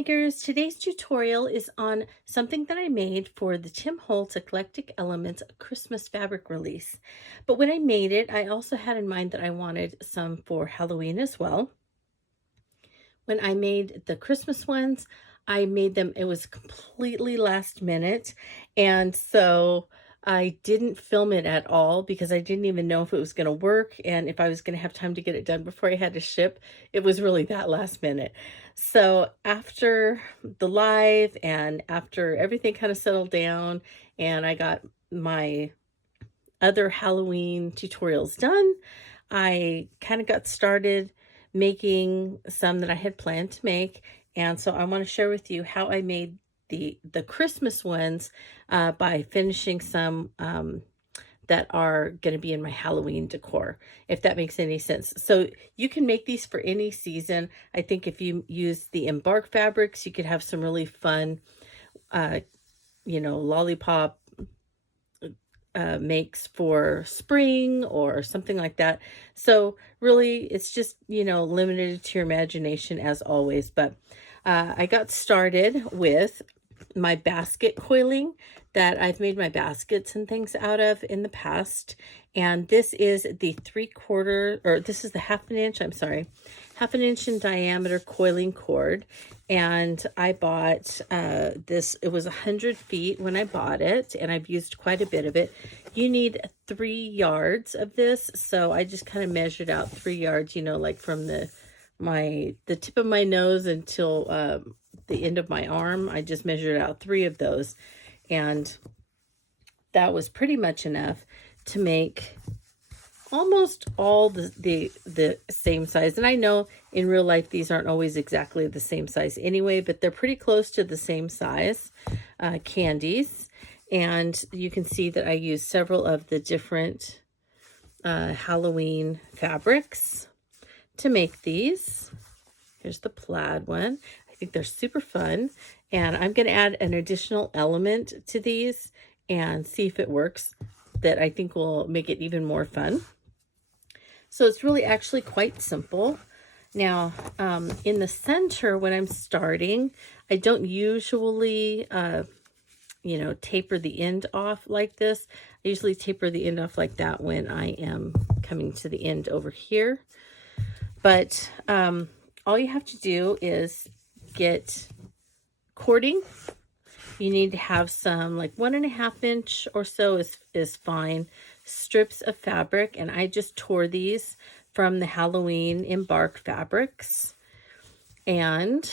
makers, today's tutorial is on something that I made for the Holtz Eclectic Elements Christmas fabric release. But when I made it, I also had in mind that I wanted some for Halloween as well. When I made the Christmas ones, I made them, it was completely last minute. And so I didn't film it at all because I didn't even know if it was going to work and if I was going to have time to get it done before I had to ship. It was really that last minute. So after the live and after everything kind of settled down and I got my other Halloween tutorials done, I kind of got started making some that I had planned to make. And so I want to share with you how I made the Christmas ones by finishing some that are going to be in my Halloween decor, if that makes any sense. So you can make these for any season. I think if you use the embark fabrics, you could have some really fun, lollipop makes for spring or something like that. So really it's just, limited to your imagination as always. But I got started with my basket coiling that I've made my baskets and things out of in the past. And this is the this is the half an inch in diameter coiling cord. And I bought this, it was 100 feet when I bought it, and I've used quite a bit of it. You need 3 yards of this. So I just kind of measured out 3 yards, like from the tip of my nose until the end of my arm. I just measured out 3 of those, and that was pretty much enough to make almost all the same size. And I know in real life these aren't always exactly the same size anyway, but they're pretty close to the same size candies. And you can see that I used several of the different Halloween fabrics to make these. Here's the plaid one. I think they're super fun, and I'm going to add an additional element to these and see if it works, that I think will make it even more fun. So it's really actually quite simple. Now in the center, when I'm starting, I don't usually taper the end off like this. I usually taper the end off like that when I am coming to the end over here. But all you have to do is get cording. You need to have some, like 1.5 inch or so is fine, strips of fabric. And I just tore these from the Halloween embark fabrics. And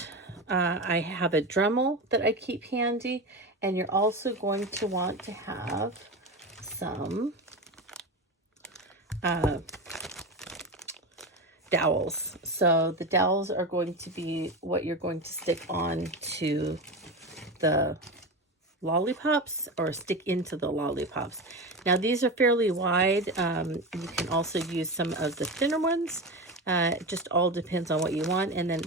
I have a Dremel that I keep handy. And you're also going to want to have some dowels. So the dowels are going to be what you're going to stick on to the lollipops, or stick into the lollipops. Now these are fairly wide. You can also use some of the thinner ones. It just all depends on what you want. And then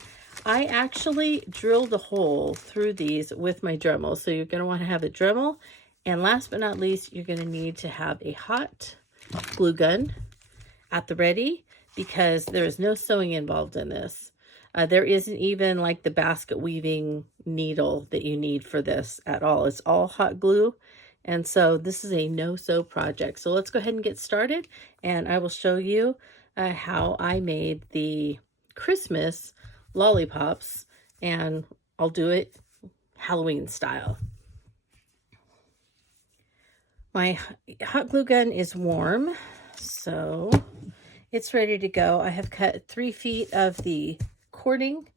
I actually drilled a hole through these with my Dremel. So you're going to want to have a Dremel. And last but not least, you're going to need to have a hot glue gun at the ready, because there is no sewing involved in this. There isn't even like the basket weaving needle that you need for this at all. It's all hot glue. And so this is a no-sew project. So let's go ahead and get started, and I will show you how I made the Christmas lollipops, and I'll do it Halloween style. My hot glue gun is warm, so it's ready to go. I have cut 3 feet of the cording.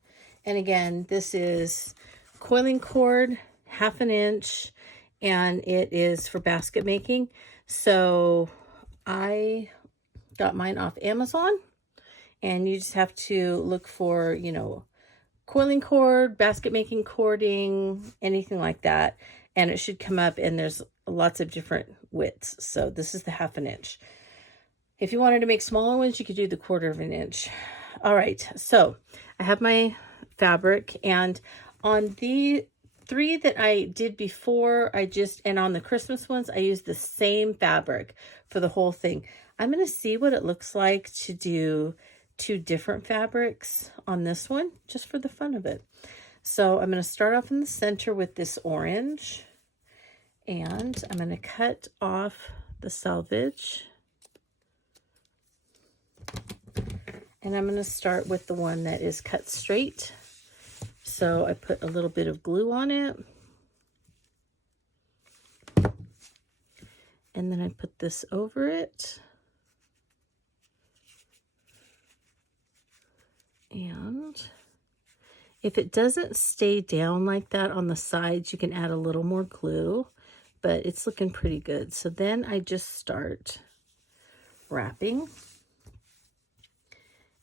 And again, this is coiling cord, 1/2 inch, and it is for basket making. So I got mine off Amazon, and you just have to look for, coiling cord, basket making cording, anything like that. And it should come up, and there's lots of different widths. So this is the 1/2 inch. If you wanted to make smaller ones, you could do the 1/4 inch. All right, so I have my fabric, and on the 3 that I did before, and on the Christmas ones, I used the same fabric for the whole thing. I'm going to see what it looks like to do 2 different fabrics on this one, just for the fun of it. So I'm going to start off in the center with this orange, and I'm going to cut off the selvage. And I'm going to start with the one that is cut straight. So I put a little bit of glue on it. And then I put this over it. And if it doesn't stay down like that on the sides, you can add a little more glue, but it's looking pretty good. So then I just start wrapping.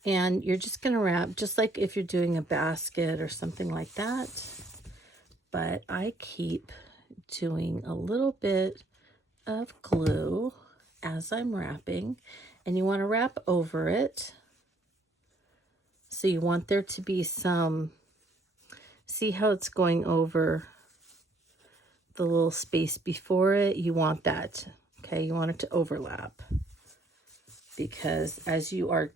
And you're just going to wrap just like if you're doing a basket or something like that. But I keep doing a little bit of glue as I'm wrapping, and you want to wrap over it. So you want there to be some, see how it's going over the little space before it? You want that, okay? You want it to overlap, because as you are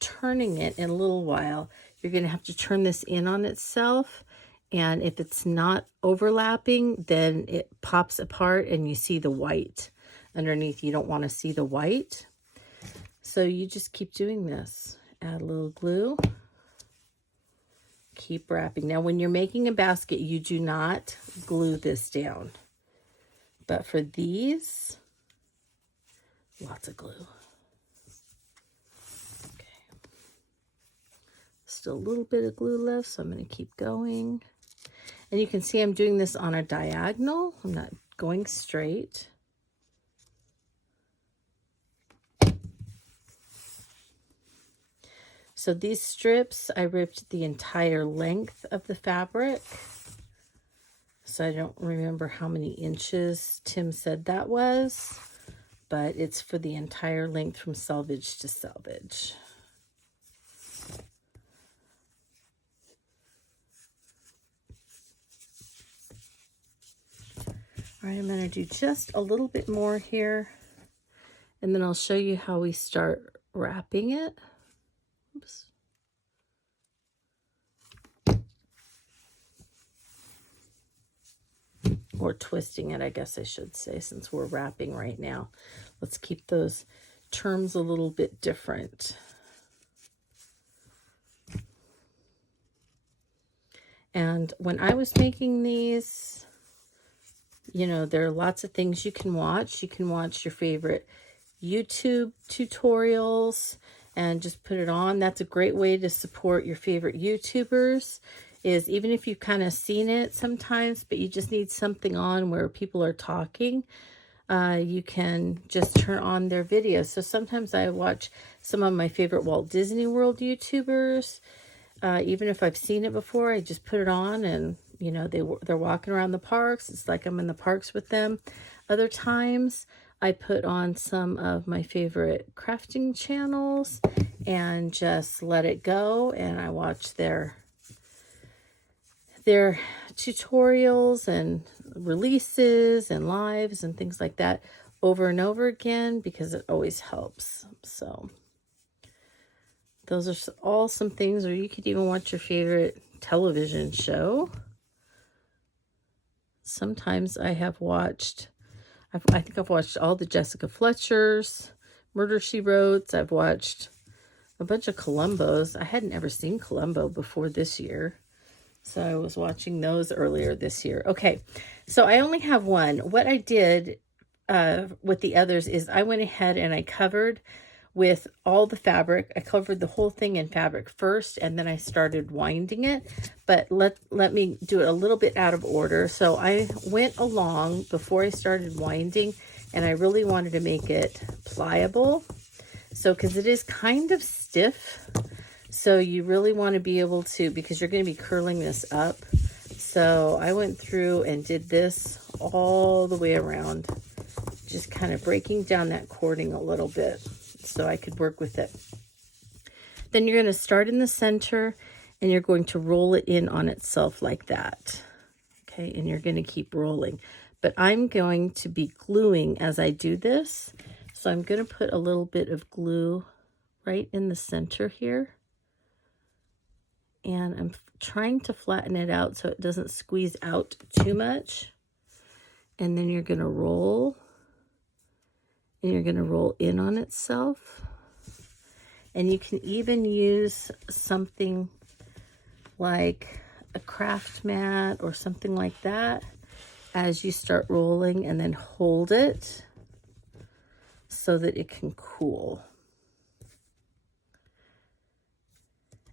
turning it in a little while, you're going to have to turn this in on itself, and if it's not overlapping, then it pops apart and you see the white underneath. You don't want to see the white, so you just keep doing this. Add a little glue, keep wrapping. Now when you're making a basket, you do not glue this down, but for these, lots of glue. Still a little bit of glue left, so I'm going to keep going. And you can see I'm doing this on a diagonal. I'm not going straight. So these strips, I ripped the entire length of the fabric. So I don't remember how many inches Tim said that was, but it's for the entire length from selvage to selvage. All right, I'm going to do just a little bit more here, and then I'll show you how we start wrapping it. Oops. Or twisting it, I guess I should say, since we're wrapping right now. Let's keep those terms a little bit different. And when I was making these, you know, there are lots of things you can watch. You can watch your favorite YouTube tutorials and just put it on. That's a great way to support your favorite YouTubers, is even if you've kind of seen it sometimes, but you just need something on where people are talking, you can just turn on their videos. So sometimes I watch some of my favorite Walt Disney World YouTubers. Even if I've seen it before, I just put it on, and you know, they're walking around the parks. It's like I'm in the parks with them. Other times I put on some of my favorite crafting channels and just let it go, and I watch their tutorials and releases and lives and things like that over and over again, because it always helps. So those are all some things, or you could even watch your favorite television show. Sometimes I have watched, I think I've watched all the Jessica Fletchers, Murder, She Wrote. I've watched a bunch of Columbos. I hadn't ever seen Columbo before this year, so I was watching those earlier this year. Okay, so I only have one. What I did with the others is I went ahead and I covered with all the fabric. I covered the whole thing in fabric first, and then I started winding it. But let me do it a little bit out of order. So I went along before I started winding, and I really wanted to make it pliable. So, because it is kind of stiff, so you really want to be able to, because you're going to be curling this up. So I went through and did this all the way around, just kind of breaking down that cording a little bit so I could work with it. Then you're going to start in the center, and you're going to roll it in on itself like that. Okay, and you're going to keep rolling. But I'm going to be gluing as I do this. So I'm going to put a little bit of glue right in the center here. And I'm trying to flatten it out so it doesn't squeeze out too much. And then you're going to roll, and you're going to roll in on itself. And you can even use something like a craft mat or something like that as you start rolling, and then hold it so that it can cool.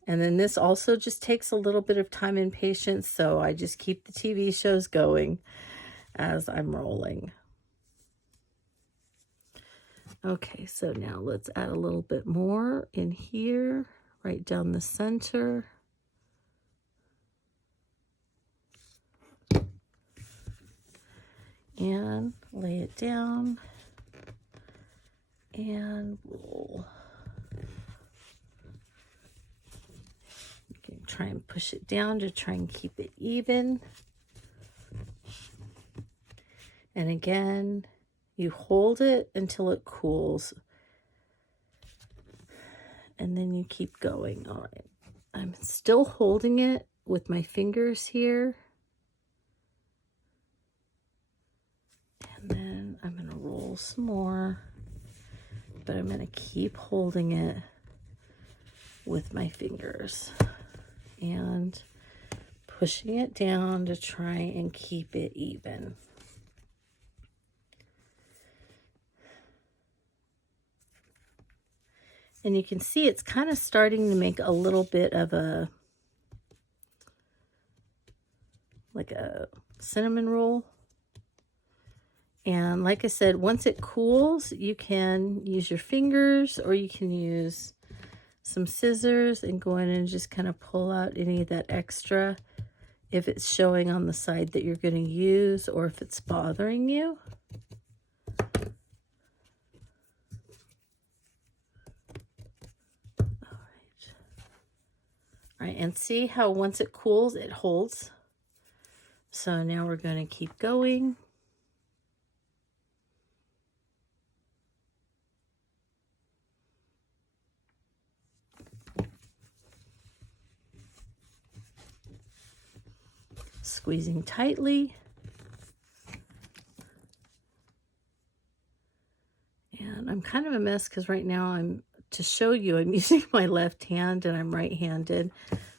And then this also just takes a little bit of time and patience, so I just keep the TV shows going as I'm rolling. Okay, so now let's add a little bit more in here, right down the center. And lay it down and roll. You can try and push it down to try and keep it even. And again, you hold it until it cools. And then you keep going. All right. I'm still holding it with my fingers here. And then I'm going to roll some more. But I'm going to keep holding it with my fingers. And pushing it down to try and keep it even. And you can see it's kind of starting to make a little bit of a, like a cinnamon roll. And like I said, once it cools, you can use your fingers, or you can use some scissors and go in and just kind of pull out any of that extra if it's showing on the side that you're going to use, or if it's bothering you. All right, and see how once it cools, it holds. So now we're going to keep going. Squeezing tightly. And I'm kind of a mess because right now to show you, I'm using my left hand and I'm right-handed.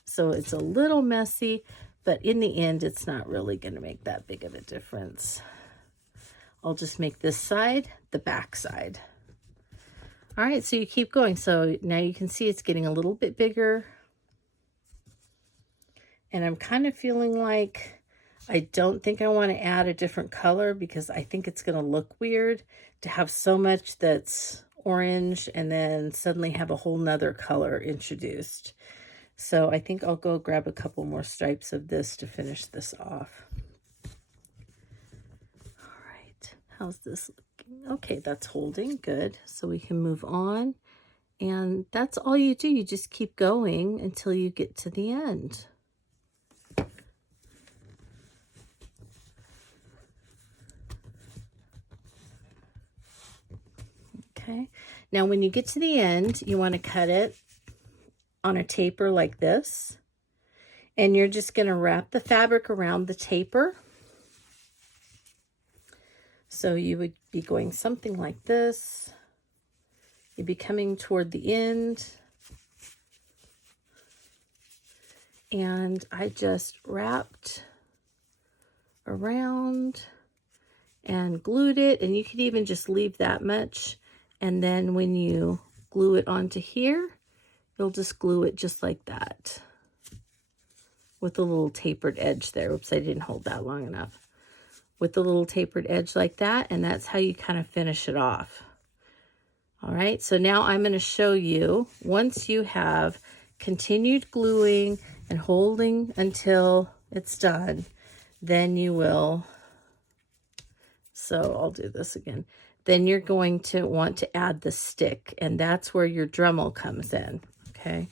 So it's a little messy, but in the end, it's not really going to make that big of a difference. I'll just make this side the back side. All right, so you keep going. So now you can see it's getting a little bit bigger. And I'm kind of feeling like I don't think I want to add a different color, because I think it's going to look weird to have so much that's orange and then suddenly have a whole nother color introduced. So I think I'll go grab a couple more stripes of this to finish this off. All right, how's this looking? Okay, that's holding good. So we can move on. And that's all you do. You just keep going until you get to the end. Okay, now when you get to the end, you want to cut it on a taper like this. And you're just going to wrap the fabric around the taper. So you would be going something like this. You'd be coming toward the end. And I just wrapped around and glued it. And you could even just leave that much. And then when you glue it onto here, you'll just glue it just like that with a little tapered edge there. Oops, I didn't hold that long enough. With the little tapered edge like that, and that's how you kind of finish it off. All right, so now I'm going to show you, once you have continued gluing and holding until it's done, then you will, so I'll do this again. Then you're going to want to add the stick, and that's where your Dremel comes in, okay?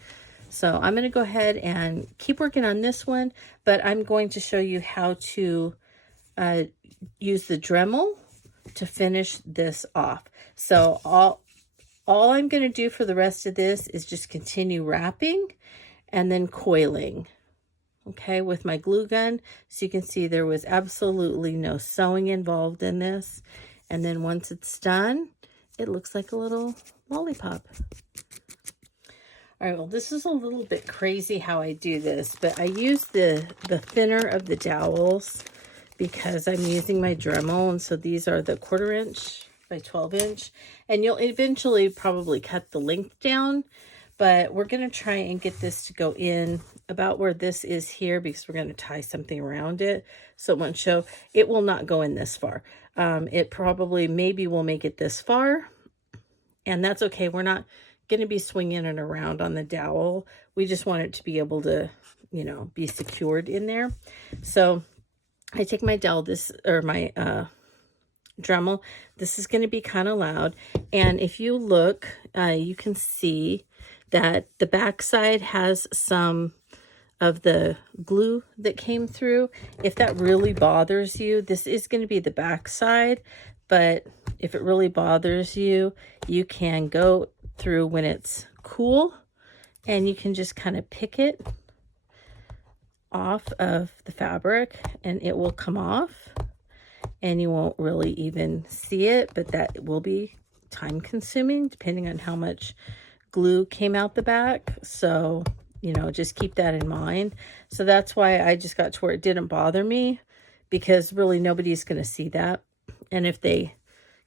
So I'm going to go ahead and keep working on this one, but I'm going to show you how to use the Dremel to finish this off. So all I'm going to do for the rest of this is just continue wrapping, and then coiling, okay, with my glue gun. So you can see there was absolutely no sewing involved in this. And then once it's done, it looks like a little lollipop. All right, well, this is a little bit crazy how I do this, but I use the thinner of the dowels because I'm using my Dremel, and so these are the 1/4 inch by 12 inch, and you'll eventually probably cut the length down, but we're going to try and get this to go in about where this is here because we're going to tie something around it so it won't show. It will not go in this far. It probably maybe will make it this far, and that's okay. We're not going to be swinging it around on the dowel. We just want it to be able to, you know, be secured in there. So I take my dowel, my Dremel. This is going to be kind of loud. And if you look, you can see that the back side has some of the glue that came through. If that really bothers you, this is going to be the back side, but if it really bothers you, you can go through when it's cool and you can just kind of pick it off of the fabric and it will come off and you won't really even see it, but that will be time consuming depending on how much glue came out the back. So, you know, just keep that in mind. So that's why I just got to where it didn't bother me, because really nobody's going to see that. And if they,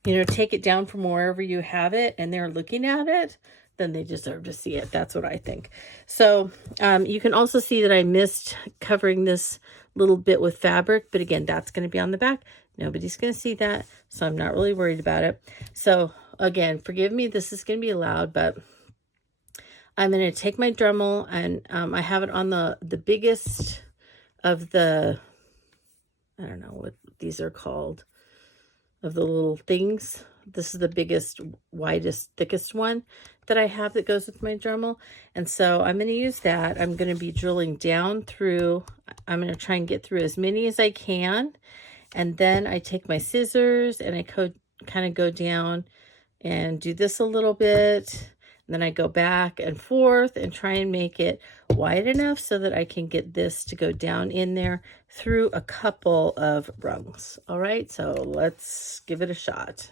you know, take it down from wherever you have it and they're looking at it, then they deserve to see it. That's what I think. So you can also see that I missed covering this little bit with fabric, but again, that's going to be on the back. Nobody's going to see that, so I'm not really worried about it. So again, forgive me, this is going to be loud, but I'm going to take my Dremel and I have it on the biggest of the, I don't know what these are called, of the little things. This is the biggest, widest, thickest one that I have that goes with my Dremel. And so I'm going to use that. I'm going to be drilling down through. I'm going to try and get through as many as I can. And then I take my scissors and I kind of go down and do this a little bit. And then I go back and forth and try and make it wide enough so that I can get this to go down in there through a couple of rungs. All right, so let's give it a shot.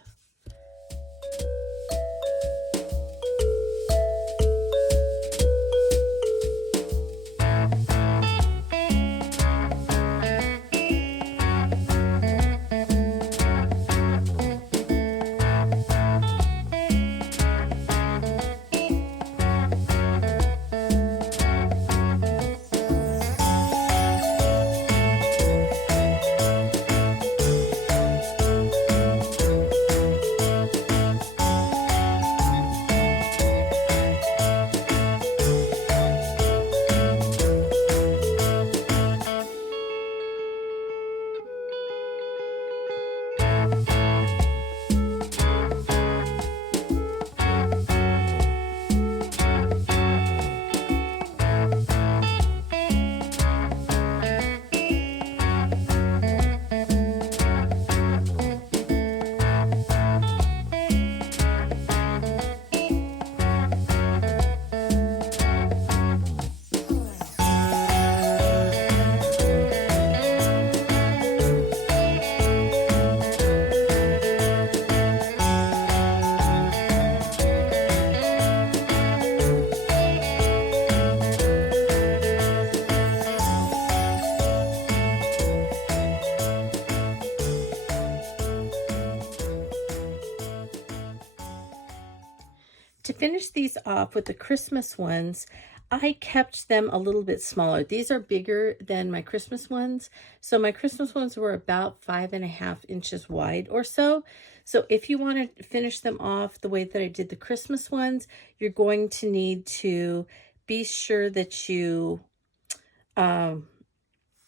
To finish these off with the Christmas ones, I kept them a little bit smaller. These are bigger than my Christmas ones. So my Christmas ones were about 5.5 inches wide or so. So if you want to finish them off the way that I did the Christmas ones, you're going to need to be sure that you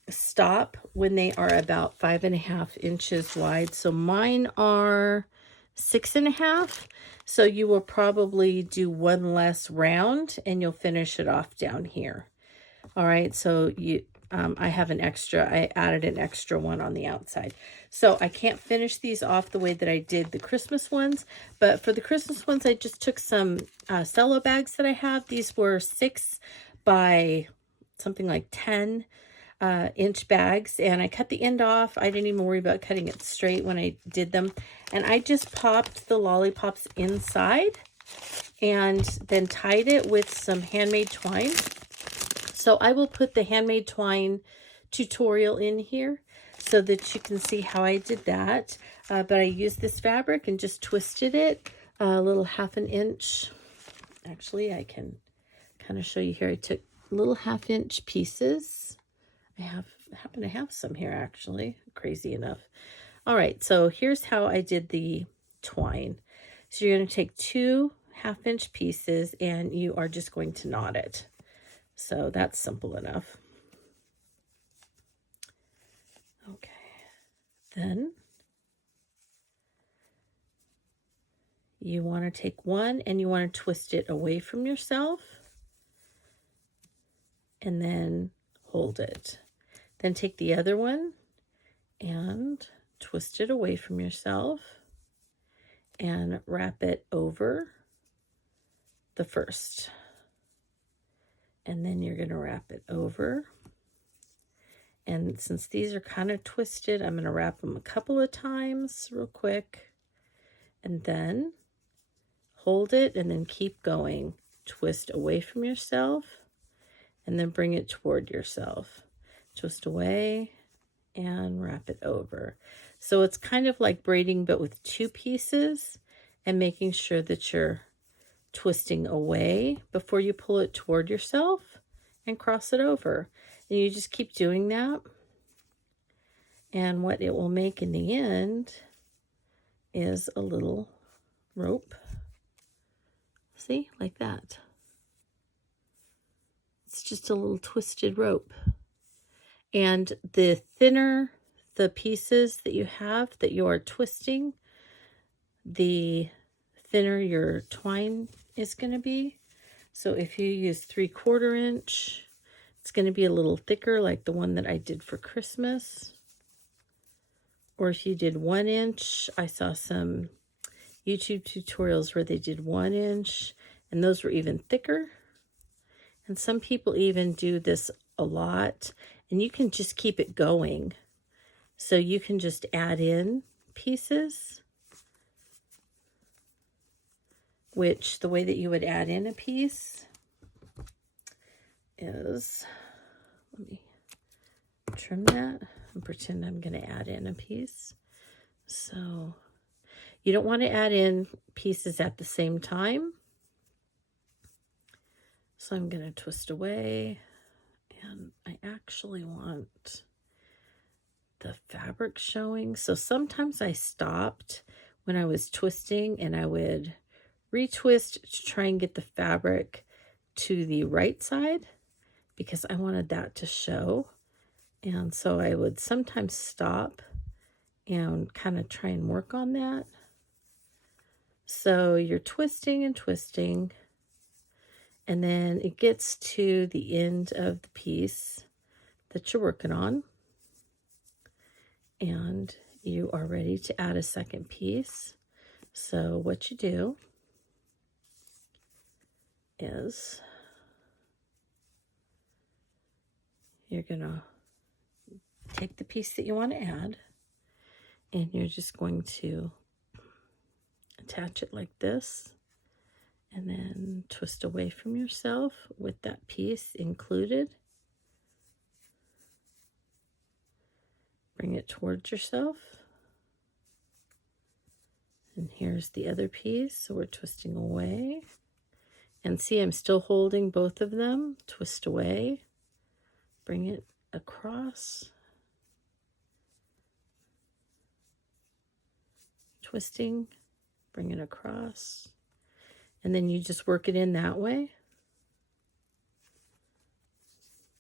stop when they are about 5.5 inches wide. So mine are 6.5. So you will probably do one less round and you'll finish it off down here. All right, so I have an extra, I added an extra one on the outside. So I can't finish these off the way that I did the Christmas ones, but for the Christmas ones, I just took some cello bags that I have. These were 6 by something like 10 inch bags, and I cut the end off. I didn't even worry about cutting it straight when I did them. And I just popped the lollipops inside and then tied it with some handmade twine. So I will put the handmade twine tutorial in here so that you can see how I did that. But I used this fabric and just twisted it a little 1/2 inch. Actually, I can kind of show you here. I took little 1/2 inch pieces. I happen to have some here, actually. Crazy enough. All right, so here's how I did the twine. So you're going to take 2 1/2 inch pieces and you are just going to knot it. So that's simple enough. Okay, then you want to take one and you want to twist it away from yourself and then hold it. Then take the other one and twist it away from yourself and wrap it over the first. And then you're going to wrap it over. And since these are kind of twisted, I'm going to wrap them a couple of times real quick. And then hold it and then keep going. Twist away from yourself and then bring it toward yourself. Twist away and wrap it over. So it's kind of like braiding, but with 2 pieces, and making sure that you're twisting away before you pull it toward yourself and cross it over. And you just keep doing that. And what it will make in the end is a little rope. See, like that. It's just a little twisted rope. And the thinner the pieces that you have that you are twisting, the thinner your twine is going to be. So if you use 3/4 inch, it's going to be a little thicker, like the one that I did for Christmas. Or if you did 1 inch, I saw some YouTube tutorials where they did 1 inch, and those were even thicker. And some people even do this a lot, and you can just keep it going. So you can just add in pieces, which the way that you would add in a piece is, let me trim that and pretend I'm going to add in a piece. So you don't want to add in pieces at the same time. So I'm going to twist away, and I actually want the fabric showing. So sometimes I stopped when I was twisting and I would retwist to try and get the fabric to the right side because I wanted that to show. And so I would sometimes stop and kind of try and work on that. So you're twisting and twisting, and then it gets to the end of the piece that you're working on, and you are ready to add a second piece. So what you do is you're gonna take the piece that you want to add, and you're just going to attach it like this, and then twist away from yourself with that piece included. Bring it towards yourself. And here's the other piece. So we're twisting away. And see, I'm still holding both of them. Twist away. Bring it across. Twisting. Bring it across. And then you just work it in that way.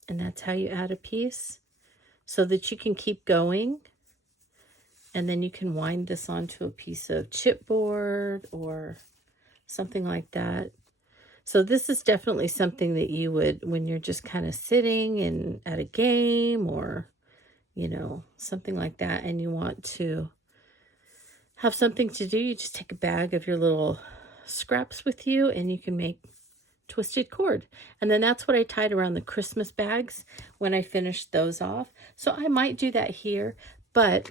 And that's how you add a piece, so that you can keep going. And then you can wind this onto a piece of chipboard or something like that. So this is definitely something that you would, when you're just kind of sitting and at a game or, you know, something like that, and you want to have something to do, you just take a bag of your little scraps with you, and you can make twisted cord. And then that's what I tied around the Christmas bags when I finished those off. So I might do that here, but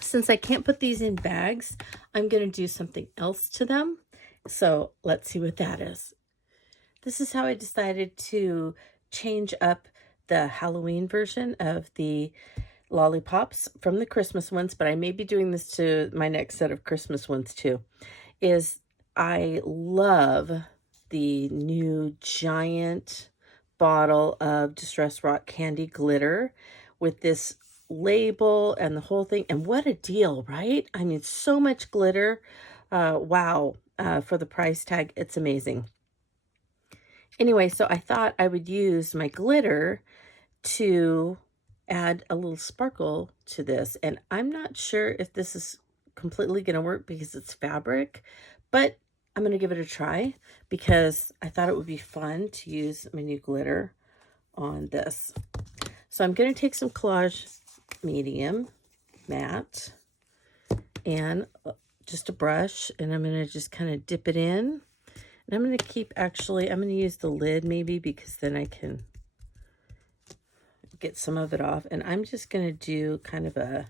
since I can't put these in bags, I'm going to do something else to them. So let's see what that is. This is how I decided to change up the Halloween version of the Lollipops from the Christmas ones, but I may be doing this to my next set of Christmas ones too, is I love the new giant bottle of Distress Rock candy glitter with this label and the whole thing. And what a deal, right? I mean, so much glitter. Wow. For the price tag, it's amazing. Anyway, so I thought I would use my glitter to add a little sparkle to this. And I'm not sure if this is completely going to work because it's fabric, but I'm going to give it a try because I thought it would be fun to use my new glitter on this. So I'm going to take some Collage Medium Matte and just a brush, and I'm going to just kind of dip it in. And I'm going to keep, actually, I'm going to use the lid maybe because then I can get some of it off. And I'm just going to do kind of a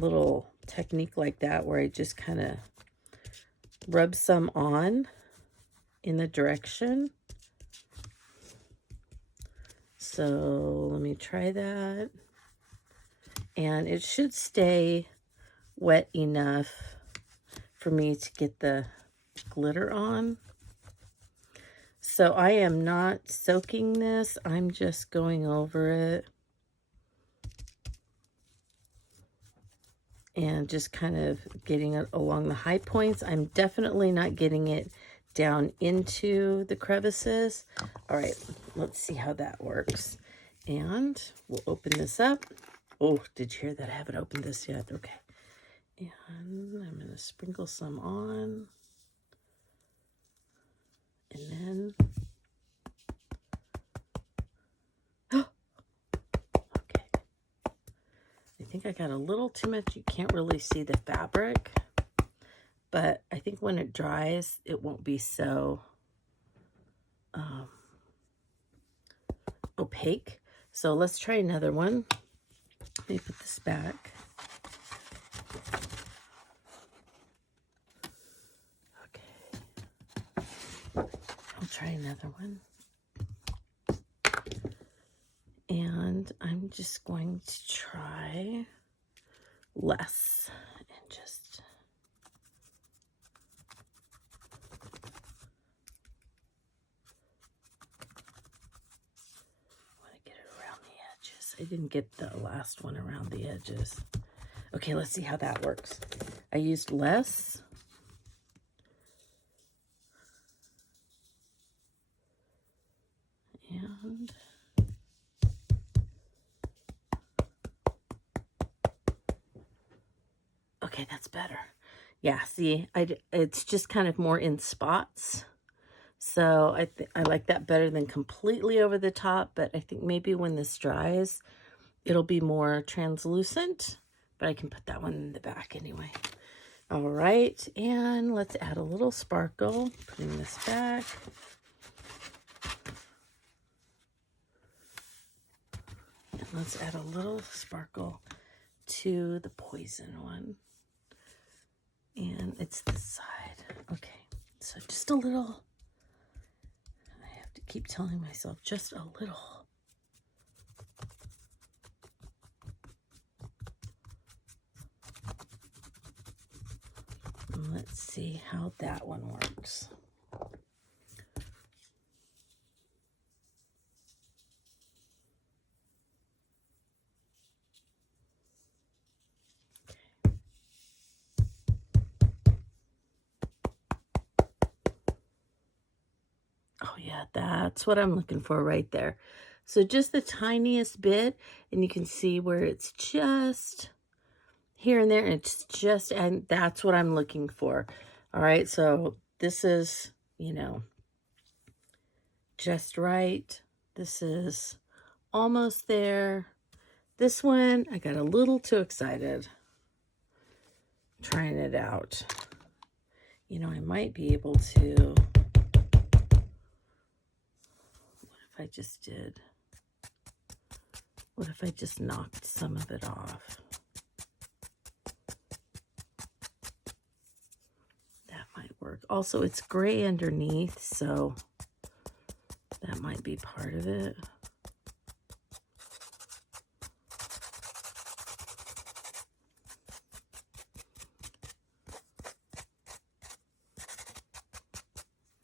little technique like that where I just kind of rub some on in the direction. So let me try that. And it should stay wet enough for me to get the glitter on. So I am not soaking this. I'm just going over it and just kind of getting it along the high points. I'm definitely not getting it down into the crevices. All right, let's see how that works. And we'll open this up. Oh, did you hear that? I haven't opened this yet. Okay. And I'm going to sprinkle some on. And then, okay. I think I got a little too much. You can't really see the fabric, but I think when it dries, it won't be so opaque. So let's try another one. Let me put this back. I'll try another one. And I'm just going to try less and just want to get it around the edges. I didn't get the last one around the edges. Okay, let's see how that works. I used less. And okay, that's better. Yeah, see, it's just kind of more in spots. So I like that better than completely over the top, but I think maybe when this dries, it'll be more translucent, but I can put that one in the back anyway. All right, and let's add a little sparkle, putting this back. And let's add a little sparkle to the poison one. And it's this side. Okay, so just a little. I have to keep telling myself just a little. And let's see how that one works. Oh yeah, that's what I'm looking for right there. So just the tiniest bit, and you can see where it's just here and there, and it's just, and that's what I'm looking for. All right, so this is, you know, just right. This is almost there. This one, I got a little too excited trying it out. You know, I might be able to if I just did? What if I just knocked some of it off? That might work. Also, it's gray underneath, so that might be part of it.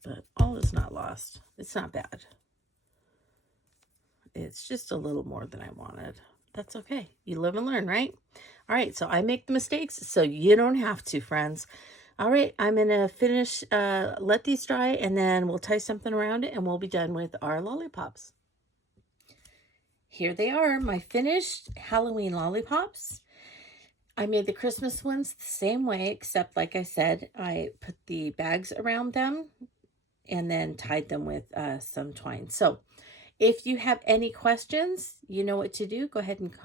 But all is not lost. It's not bad. It's just a little more than I wanted. That's okay. You live and learn, right? All right, so I make the mistakes, so you don't have to, friends. All right, I'm going to finish, let these dry, and then we'll tie something around it, and we'll be done with our lollipops. Here they are, my finished Halloween lollipops. I made the Christmas ones the same way, except like I said, I put the bags around them and then tied them with some twine. So if you have any questions, you know what to do. Go ahead and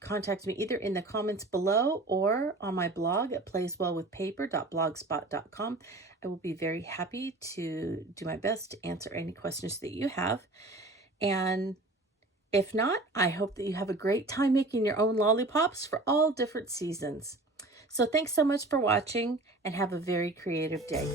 contact me either in the comments below or on my blog at playswellwithpaper.blogspot.com. I will be very happy to do my best to answer any questions that you have. And if not, I hope that you have a great time making your own lollipops for all different seasons. So thanks so much for watching and have a very creative day.